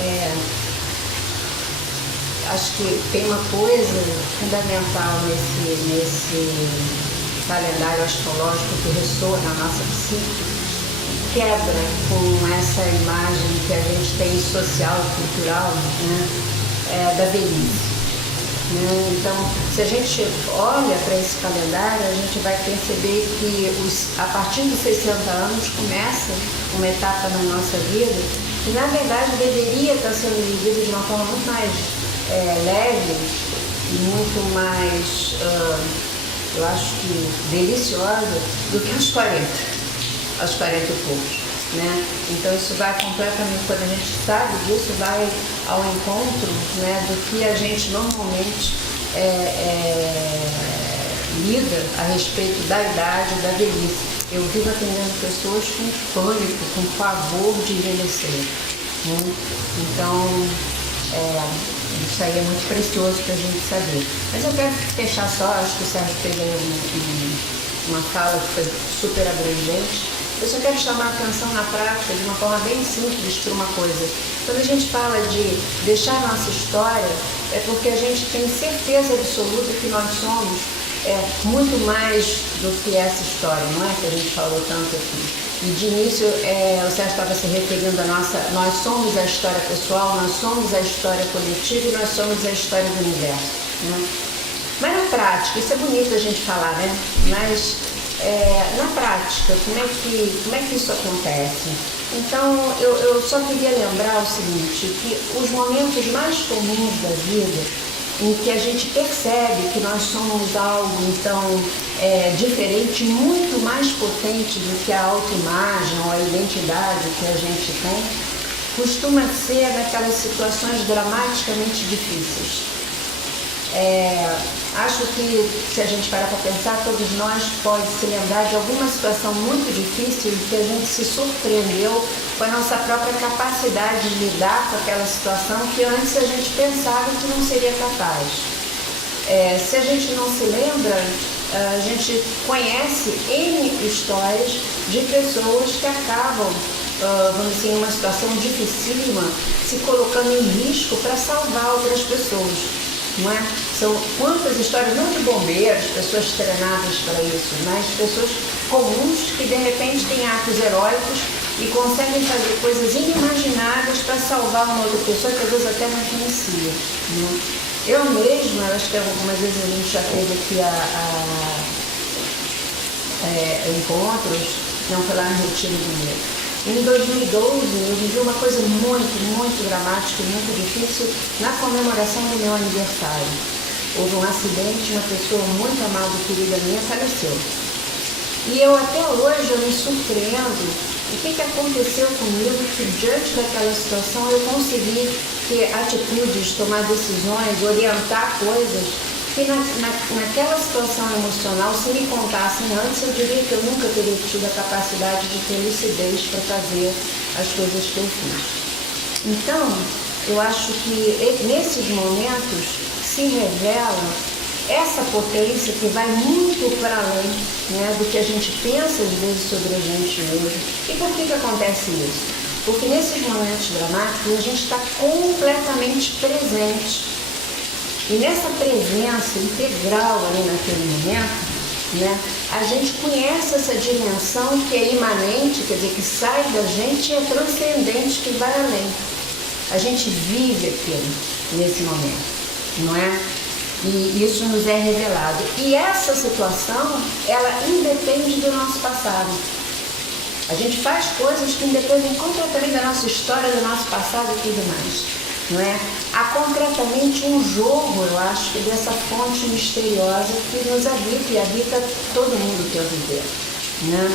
é, acho que tem uma coisa fundamental nesse calendário astrológico que ressoa na nossa psique, quebra com essa imagem que a gente tem social, cultural, né, da velhice. Né? Então, se a gente olha para esse calendário, a gente vai perceber que a partir dos 60 anos começa uma etapa na nossa vida que, na verdade, deveria estar sendo vivida de uma forma muito mais leve e muito mais, eu acho que, deliciosa do que aos 40 e poucos. Né? Então isso vai completamente, quando a gente sabe disso, vai ao encontro, né, do que a gente normalmente lida a respeito da idade, da velhice. Eu vivo atendendo pessoas com pânico, com pavor de envelhecer. Né? Então isso aí é muito precioso para a gente saber. Mas eu quero fechar só, acho que o Sérgio fez uma fala que foi super abrangente. Eu só quero chamar a atenção na prática de uma forma bem simples para uma coisa. Quando a gente fala de deixar nossa história, é porque a gente tem certeza absoluta que nós somos muito mais do que essa história, não é que a gente falou tanto aqui. E de início, o Sérgio estava se referindo a nós somos a história pessoal, nós somos a história coletiva e nós somos a história do universo. Né? Mas na prática, isso é bonito a gente falar, né? Mas na prática, como é que isso acontece? Então, eu só queria lembrar o seguinte, que os momentos mais comuns da vida, em que a gente percebe que nós somos algo, então, diferente, muito mais potente do que a autoimagem ou a identidade que a gente tem, costuma ser naquelas situações dramaticamente difíceis. Acho que, se a gente parar para pensar, todos nós podemos se lembrar de alguma situação muito difícil em que a gente se surpreendeu com a nossa própria capacidade de lidar com aquela situação que antes a gente pensava que não seria capaz. Se a gente não se lembra, a gente conhece N histórias de pessoas que acabam, vamos dizer, em uma situação dificílima, se colocando em risco para salvar outras pessoas. Não é? São quantas histórias, não de bombeiros, pessoas treinadas para isso, mas pessoas comuns que de repente têm atos heróicos e conseguem fazer coisas inimagináveis para salvar uma outra pessoa que às vezes até não conhecia. Né? Eu mesma, acho que algumas vezes a gente já teve aqui encontros, não foi lá no Retiro do Medo. Em 2012, eu vivi uma coisa muito, muito dramática e muito difícil na comemoração do meu aniversário. Houve um acidente, uma pessoa muito amada e querida minha faleceu. E eu até hoje eu me surpreendo o que aconteceu comigo, que diante daquela situação eu consegui ter atitudes, tomar decisões, orientar coisas que naquela situação emocional, se me contassem antes, eu diria que eu nunca teria tido a capacidade de ter lucidez para fazer as coisas que eu fiz. Então, eu acho que nesses momentos se revela essa potência que vai muito para além, né, do que a gente pensa às vezes sobre a gente mesmo. E por que acontece isso? Porque nesses momentos dramáticos a gente está completamente presente. E nessa presença integral ali naquele momento, né, a gente conhece essa dimensão que é imanente, quer dizer, que sai da gente e é transcendente, que vai além. A gente vive aquilo nesse momento, não é? E isso nos é revelado. E essa situação, ela independe do nosso passado. A gente faz coisas que independem completamente da nossa história, do nosso passado e tudo mais. Não é? Há concretamente um jogo, eu acho, dessa fonte misteriosa que nos habita e habita todo mundo que eu viver. Né?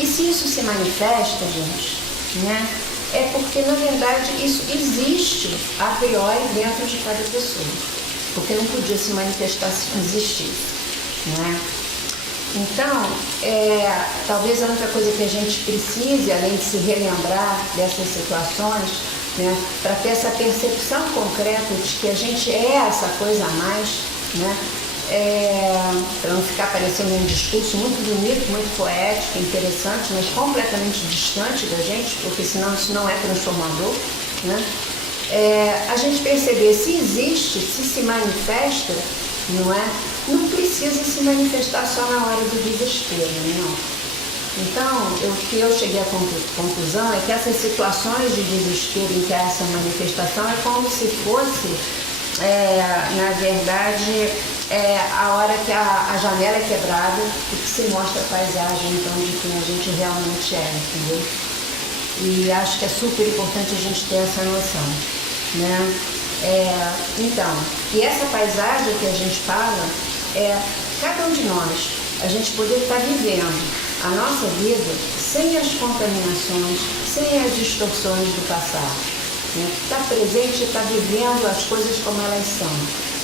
E se isso se manifesta, gente, né? É porque, na verdade, isso existe a priori dentro de cada pessoa. Porque não podia se manifestar se não existisse. Né? Então, talvez a única coisa que a gente precise, além de se relembrar dessas situações, né, para ter essa percepção concreta de que a gente é essa coisa a mais, né, para não ficar parecendo um discurso muito bonito, muito poético, interessante, mas completamente distante da gente, porque senão isso não é transformador, né? A gente perceber se existe, se manifesta, não é? Não precisa se manifestar só na hora do desespero, não. Então, o que eu cheguei à conclusão é que essas situações de desespero em que há essa manifestação é como se fosse, na verdade, a hora que a janela é quebrada e que se mostra a paisagem, então, de quem a gente realmente é, entendeu? E acho que é super importante a gente ter essa noção, né? Então, e essa paisagem que a gente fala é cada um de nós, a gente poder estar vivendo a nossa vida sem as contaminações, sem as distorções do passado. Né? Estar presente, estar vivendo as coisas como elas são.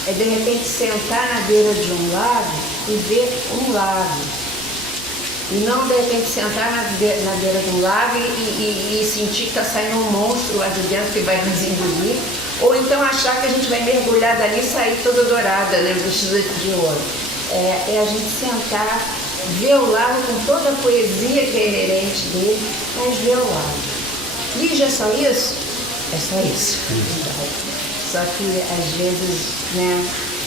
É de repente sentar na beira de um lago e ver um lago. E não de repente sentar na beira de um lago e sentir que está saindo um monstro lá de dentro que vai nos engolir. Ou então achar que a gente vai mergulhar dali e sair toda dourada, né, vestida de ouro. É a gente sentar, ver o lago com toda a poesia que é inerente dele, mas ver o lago. Lígia, é só isso? É só isso. Só que às vezes, né,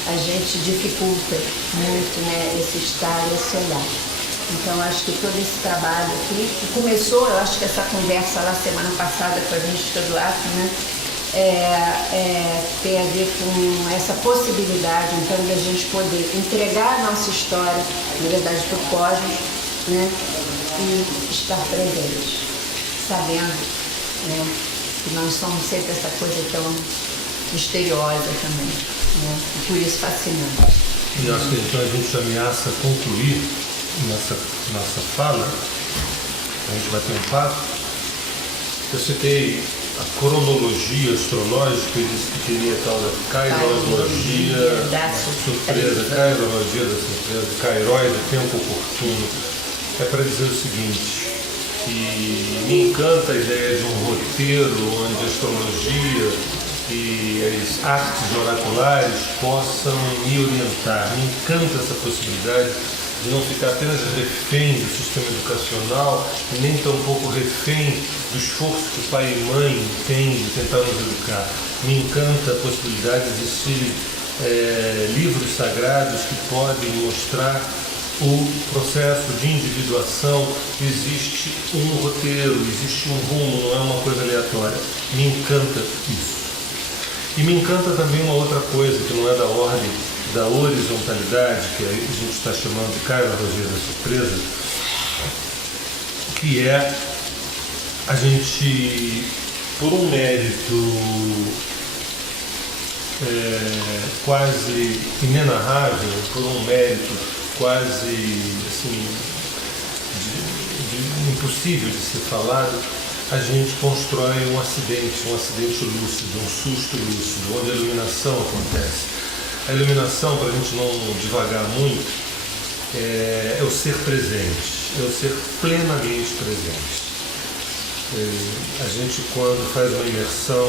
a gente dificulta muito, né, esse estar e esse olhar. Então acho que todo esse trabalho aqui, que começou, eu acho que essa conversa lá semana passada com a mística do ato, né, tem a ver com essa possibilidade, então, de a gente poder entregar a nossa história, na verdade, para o cosmos, né, e estar presente, sabendo, né, que nós somos sempre essa coisa tão misteriosa também, né, e por isso fascinante. E acho que então a gente ameaça concluir nossa fala, a gente vai ter um papo. Eu citei a cronologia astrológica, eu disse que teria a tal da kairologia da surpresa, kairologia da surpresa, kairóide, tempo oportuno. É para dizer o seguinte, que me encanta a ideia de um roteiro onde a astrologia e as artes oraculares possam me orientar. Me encanta essa possibilidade de não ficar apenas refém do sistema educacional e nem tampouco refém do esforço que pai e mãe têm de tentar nos educar. Me encanta a possibilidade de existir livros sagrados que podem mostrar o processo de individuação. Existe um roteiro, existe um rumo, não é uma coisa aleatória. Me encanta isso. E me encanta também uma outra coisa que não é da ordem da horizontalidade, que a gente está chamando de kairologia da surpresa, que é a gente, por um mérito quase inenarrável, por um mérito quase assim, impossível de ser falado, a gente constrói um acidente lúcido, um susto lúcido, onde a iluminação acontece. A iluminação, para a gente não divagar muito, é o ser presente, é o ser plenamente presente. A gente, quando faz uma imersão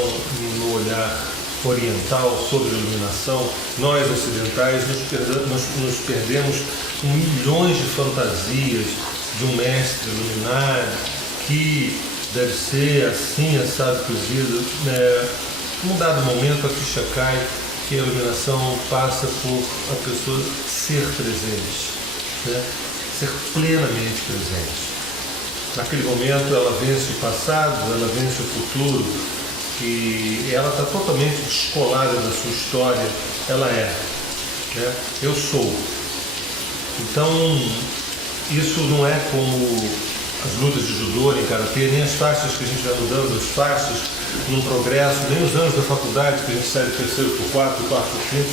no olhar oriental sobre a iluminação, nós ocidentais nos perdemos com milhões de fantasias de um mestre iluminado que deve ser assim, assado, cozido. Num dado momento a ficha cai que a iluminação passa por a pessoa ser presente, né? Ser plenamente presente. Naquele momento ela vence o passado, ela vence o futuro, e ela está totalmente descolada da sua história. Ela é, né? Eu sou. Então, isso não é como as lutas de judô, nem karatê, nem as faixas que a gente vai mudando, as faixas num progresso, nem os anos da faculdade, que a gente sai do terceiro por quarto por quinto.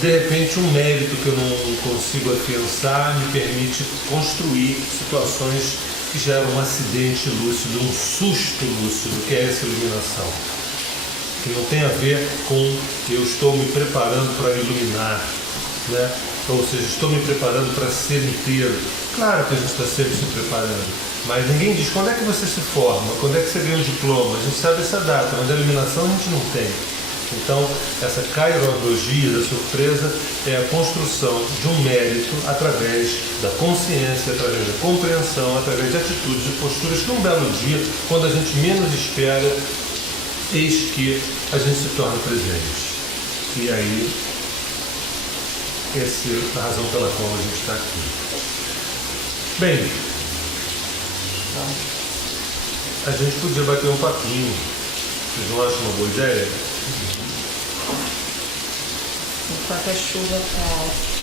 De repente, um mérito que eu não consigo afiançar me permite construir situações que geram um acidente lúcido, um susto lúcido, que é essa iluminação. Que não tem a ver com eu estou me preparando para iluminar, né? Ou seja, estou me preparando para ser inteiro. Claro que a gente está sempre se preparando, mas ninguém diz quando é que você se forma, quando é que você ganha o diploma. A gente sabe essa data, mas a iluminação a gente não tem. Então, essa kairologia da surpresa é a construção de um mérito através da consciência, através da compreensão, através de atitudes e posturas que um belo dia, quando a gente menos espera, eis que a gente se torna presente. E aí, essa é a razão pela qual a gente está aqui. Bem, a gente podia bater um papinho. Vocês não acham uma boa ideia? Enquanto a chuva cai.